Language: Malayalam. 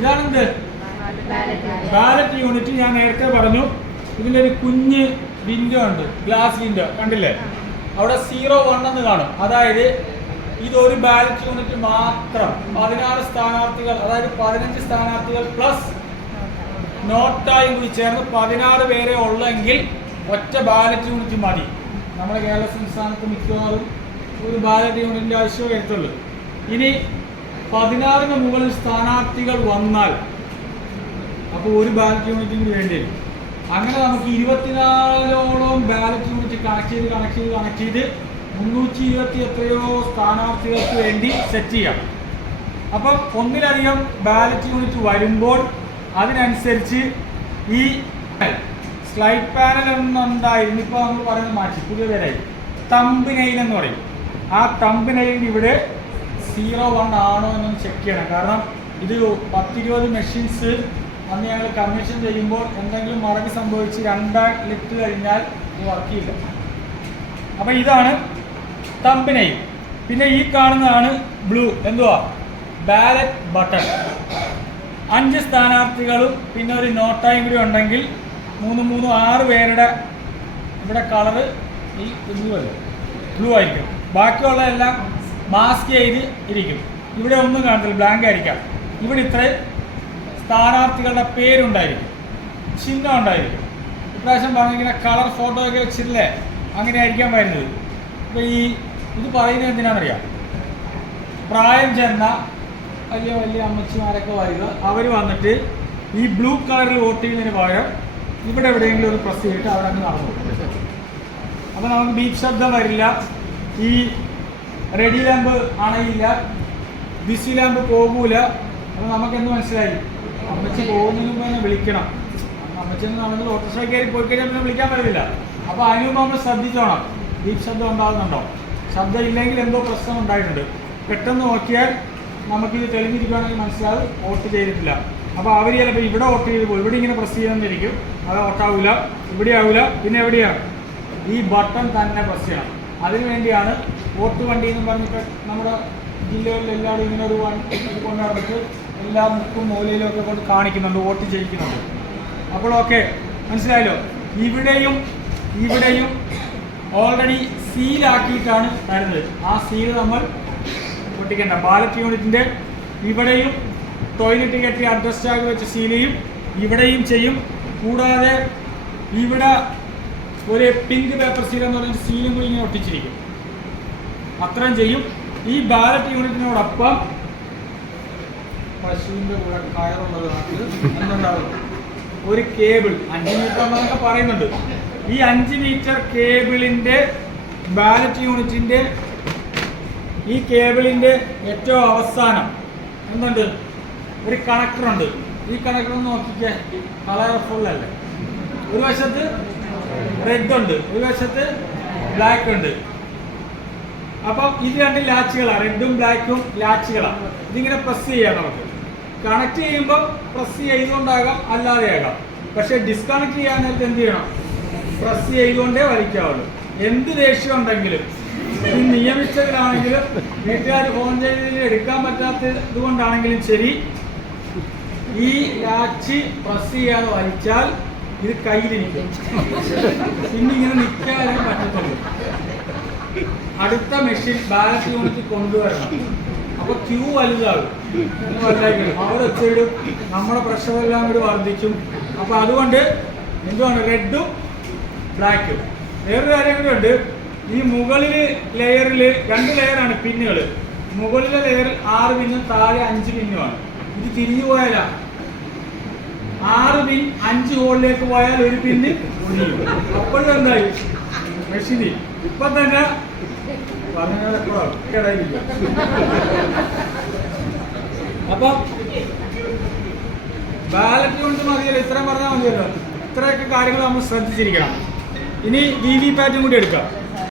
ഇതാണെന്ത് ബാലറ്റ് യൂണിറ്റ്. ഞാൻ നേരത്തെ പറഞ്ഞു ഇതിൻ്റെ ഒരു കുഞ്ഞ് വിൻഡോ ഉണ്ട്, ഗ്ലാസ് വിൻഡോ കണ്ടില്ലേ, അവിടെ 01 എന്ന് കാണും. അതായത് ഇതൊരു ബാലറ്റ് യൂണിറ്റ് മാത്രം 16 സ്ഥാനാർത്ഥികൾ, അതായത് 15 സ്ഥാനാർത്ഥികൾ പ്ലസ് നോട്ടായും കൂടി ചേർന്ന് 16 പേരെ ഉള്ളെങ്കിൽ ഒറ്റ ബാലറ്റ് യൂണിറ്റ് മതി. നമ്മുടെ കേരള സംസ്ഥാനത്ത് മിക്കവാറും ഒരു ബാലറ്റ് യൂണിറ്റിൻ്റെ ആവശ്യമേ വരുത്തുള്ളൂ. ഇനി 16 മുകളിൽ സ്ഥാനാർത്ഥികൾ വന്നാൽ അപ്പോൾ ഒരു ബാലറ്റ് യൂണിറ്റും കൂടി വേണ്ടി വരും. അങ്ങനെ നമുക്ക് 24ഓളം ബാലറ്റ് യൂണിറ്റ് കണക്ട് ചെയ്ത് 320 എത്രയോ സ്ഥാനാർത്ഥികൾക്ക് വേണ്ടി സെറ്റ് ചെയ്യാം. അപ്പം ഒന്നിലധികം ബാലറ്റ് യൂണിറ്റ് വരുമ്പോൾ അതിനനുസരിച്ച് ഈ സ്ലൈഡ് പാനൽ എന്നുണ്ടായിരുന്നു, ഇപ്പോൾ നമ്മൾ പറയുന്നത് മാറ്റി പുതിയ പേരായി തമ്പ്നെയിൽ എന്ന് പറയും. ആ തമ്പ്നെയിൽ ഇവിടെ 01 ആണോ എന്നൊന്ന് ചെക്ക് ചെയ്യണം. കാരണം ഇത് 10-20 മെഷീൻസ് അന്ന് ഞങ്ങൾ കമ്മീഷൻ ചെയ്യുമ്പോൾ എന്തെങ്കിലും മറവി സംഭവിച്ച് 2 ലിറ്റ് കഴിഞ്ഞാൽ ഇത് വർക്ക് ചെയ്യില്ല. അപ്പം ഇതാണ് തമ്പ്നെയിൽ. പിന്നെ ഈ കാണുന്നതാണ് ബ്ലൂ, എന്തുവാ ബാലറ്റ് ബട്ടൺ. 5 സ്ഥാനാർത്ഥികളും പിന്നെ ഒരു നോട്ടായും കൂടി ഉണ്ടെങ്കിൽ 6 പേരുടെ ഇവിടെ കളറ് ഈ ബ്ലൂ ആയിരിക്കും. ബാക്കിയുള്ള എല്ലാം മാസ്ക് ചെയ്ത് ഇരിക്കും. ഇവിടെ ഒന്നും കാണത്തില്ല, ബ്ലാങ്ക് ആയിരിക്കാം. ഇവിടെ ഇത്രയും സ്ഥാനാർത്ഥികളുടെ പേരുണ്ടായിരിക്കും, ചിഹ്നം ഉണ്ടായിരിക്കും. ഇപ്രാവശ്യം പറഞ്ഞിങ്ങനെ കളർ ഫോട്ടോ ഒക്കെ വെച്ചിട്ടില്ലേ, അങ്ങനെ ആയിരിക്കാൻ വരുന്നത്. ഇപ്പോൾ ഇത് പറയുന്നത് എന്തിനാണെന്നറിയാം, പ്രായം ചെന്ന വലിയ അമ്മച്ചിമാരൊക്കെ വരിക, അവർ വന്നിട്ട് ഈ ബ്ലൂ കളറിൽ വോട്ട് ചെയ്യുന്നതിന് പകരം ഇവിടെ എവിടെയെങ്കിലും ഒരു പ്രസ് ചെയ്തിട്ട് അവിടെ അങ്ങ് നടന്നു പോകും. അപ്പോൾ നമുക്ക് ബീപ്പ് ശബ്ദം വരില്ല, ഈ റെഡി ലാമ്പ് അണയില്ല, ബിസി ലാമ്പ് പോകൂല. അപ്പോൾ നമുക്കെന്ത് മനസ്സിലായി, അമ്മച്ചി പോകുന്നതിന് മുമ്പ് തന്നെ വിളിക്കണം. അമ്മച്ചി നമ്മൾ ഓട്ടോറിക്ഷ കയറി പോയി കഴിഞ്ഞാൽ പിന്നെ വിളിക്കാൻ പറ്റില്ല. അപ്പോൾ അതിന് മുമ്പ് നമ്മൾ ശ്രദ്ധിച്ചോണം, ബീപ്പ് ശബ്ദം ഉണ്ടാകുന്നുണ്ടോ. ശബ്ദം ഇല്ലെങ്കിൽ എന്തോ പ്രശ്നം ഉണ്ടായിട്ടുണ്ട്. പെട്ടെന്ന് നോക്കിയാൽ നമുക്കിത് തെളിഞ്ഞിരിക്കുകയാണെങ്കിൽ മനസ്സിലാവും വോട്ട് ചെയ്തിട്ടില്ല. അപ്പോൾ അവർ ചിലപ്പോൾ ഇവിടെ വോട്ട് ചെയ്ത് പോകും, ഇവിടെ ഇങ്ങനെ പ്രസ് ചെയ്യണമെന്നിരിക്കും, അത് വോട്ടാവില്ല, ഇവിടെ ആവില്ല. പിന്നെ എവിടെയാണ് ഈ ബട്ടൺ തന്നെ പ്രസ് ചെയ്യണം. അതിനുവേണ്ടിയാണ് വോട്ട് വണ്ടി എന്ന് പറഞ്ഞിട്ട് നമ്മുടെ ജില്ലകളിൽ എല്ലാവരും ഇങ്ങനെ ഒരു വണ്ടി കൊണ്ട് നടന്നിട്ട് എല്ലാ മുക്കും മൂലയിലും ഒക്കെ കൊണ്ട് കാണിക്കുന്നുണ്ട്, വോട്ട് ചെയ്യിക്കുന്നുണ്ട്. അപ്പോൾ ഓക്കെ മനസ്സിലായല്ലോ. ഇവിടെയും ഓൾറെഡി സീലാക്കിയിട്ടാണ് തരുന്നത്. ആ സീൽ നമ്മൾ പൊട്ടിക്കേണ്ട. ബാലറ്റ് യൂണിറ്റിൻ്റെ ഇവിടെയും ടോയ്ലറ്റ് കെട്ടി അഡ്രസ് ടാഗ് വെച്ച് സീൽ ചെയ്യും, ഇവിടെയും ചെയ്യും. കൂടാതെ ഇവിടെ ഒരു പിങ്ക് പേപ്പർ സീൽ എന്ന് പറഞ്ഞ സീലും കൂടി ഇങ്ങനെ ഒട്ടിച്ചിരിക്കും. അത്രയും ചെയ്യും. ഈ ബാലറ്റ് യൂണിറ്റിനോടൊപ്പം പശുവിൻ്റെ കൂടെ കയറുള്ളത് എന്തുണ്ടാവും, ഒരു കേബിൾ 5 മീറ്റർ എന്നൊക്കെ പറയുന്നുണ്ട്. ഈ 5 മീറ്റർ കേബിളിൻ്റെ ബാലറ്റ് യൂണിറ്റിൻ്റെ ഈ കേബിളിൻ്റെ ഏറ്റവും അവസാനം എന്തുണ്ട്, ഒരു കണക്ടറുണ്ട്. ഈ കണക്ടർ നോക്കിക്കേ, കളർഫുൾ അല്ലേ. ഒരു വശത്ത് റെഡ് ഉണ്ട്, ഒരു വശത്ത് ബ്ലാക്ക് ഉണ്ട്. അപ്പം ഇത് 2 ലാച്ചുകളാണ്, റെഡും ബ്ലാക്കും ലാച്ചുകളാണ്. ഇതിങ്ങനെ പ്രസ് ചെയ്യാം. നമുക്ക് കണക്ട് ചെയ്യുമ്പോൾ പ്രസ് ചെയ്തുകൊണ്ടാകാം, അല്ലാതെയാകാം. പക്ഷെ ഡിസ്കണക്ട് ചെയ്യാൻ നേരത്തെ എന്ത് ചെയ്യണം, പ്രസ് ചെയ്തുകൊണ്ടേ വലിക്കാവുള്ളൂ. എന്ത് ദേഷ്യം ഉണ്ടെങ്കിലും, ഈ നിയമിച്ചതിലാണെങ്കിലും വീട്ടുകാർ ഫോൺ ചെയ്തതിൽ എടുക്കാൻ പറ്റാത്തത് കൊണ്ടാണെങ്കിലും ശരി, ഈ ലാച്ച് പ്രസ് ചെയ്യാതെ വലിച്ചാൽ ഇത് കയ്യിലിരിക്കും. പിന്നെ ഇങ്ങനെ നിൽക്കാനേ പറ്റത്തുള്ളൂ. അടുത്ത മെഷീൻ ബാലറ്റ് യൂണിറ്റ് കൊണ്ടുവരണം. അപ്പോൾ ക്യൂ വലുതാകും, അവർ വെച്ചിടും, നമ്മുടെ പ്രഷറെല്ലാം കൂടി വർദ്ധിക്കും. അപ്പോൾ അതുകൊണ്ട് എന്തുവാണ്, റെഡും ബ്ലാക്കും. വേറൊരു കാര്യം കൂടി ഉണ്ട്, ഈ മുകളിൽ ലെയറിൽ 2 ലെയറാണ് പിന്നുകൾ. മുകളിലെ ലെയറിൽ 6 പിന്നും താഴെ 5 പിന്നുമാണ്. ഇത് തിരിഞ്ഞു പോയാലാ 6 പിൻ 5 ഹോളിലേക്ക് പോയാൽ ഒരു പിന്ന് ഒഴിയും. അപ്പോഴും എന്തായി മെഷീന് ഇപ്പം തന്നെ അപ്പം ബാലറ്റ് യൂണിറ്റ് മതിയല്ലോ, ഇത്രയും പറഞ്ഞാൽ മതിയല്ലോ. ഇത്രയൊക്കെ കാര്യങ്ങൾ നമ്മൾ ശ്രദ്ധിച്ചിരിക്കണം. ഇനി വി വി പാറ്റും കൂടി എടുക്കാം.